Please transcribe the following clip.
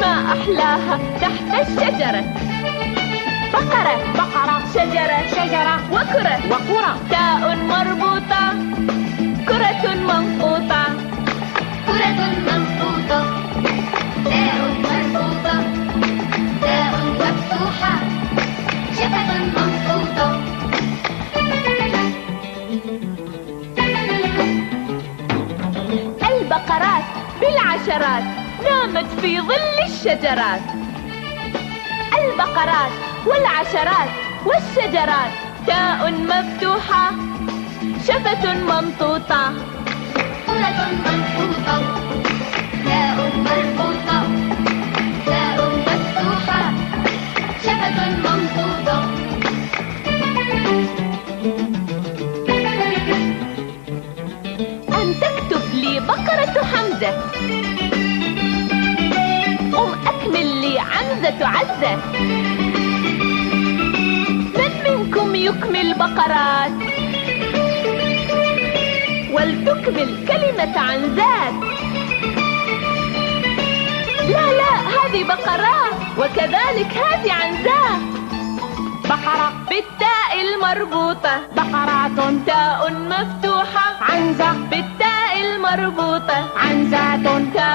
ما أحلاها تحت الشجرة. بقرة بقرة شجرة شجرة وكرة وكرة تاء مربوطة كرة منقوطة كرة منقوطة تاء مربوطة تاء مفتوحة شفة منقوطة. البقرات بالعشرات نامت في ظل الشجرات. البقرات والعشرات والشجرات تاء مفتوحة شفة منطوطة. كرة منقوطة تاء مربوطة تاء مفتوحة شفة منقوطة. أن تكتب لي بقرة حمزة. أكمل لي عنزة عزة. من منكم يكمل بقرات ولتكمل كلمة عنزات؟ لا هذه بقرات وكذلك هذه عنزات. بقرة بالتاء المربوطة بقرات تاء مفتوحة عنزة بالتاء المربوطة عنزات تاء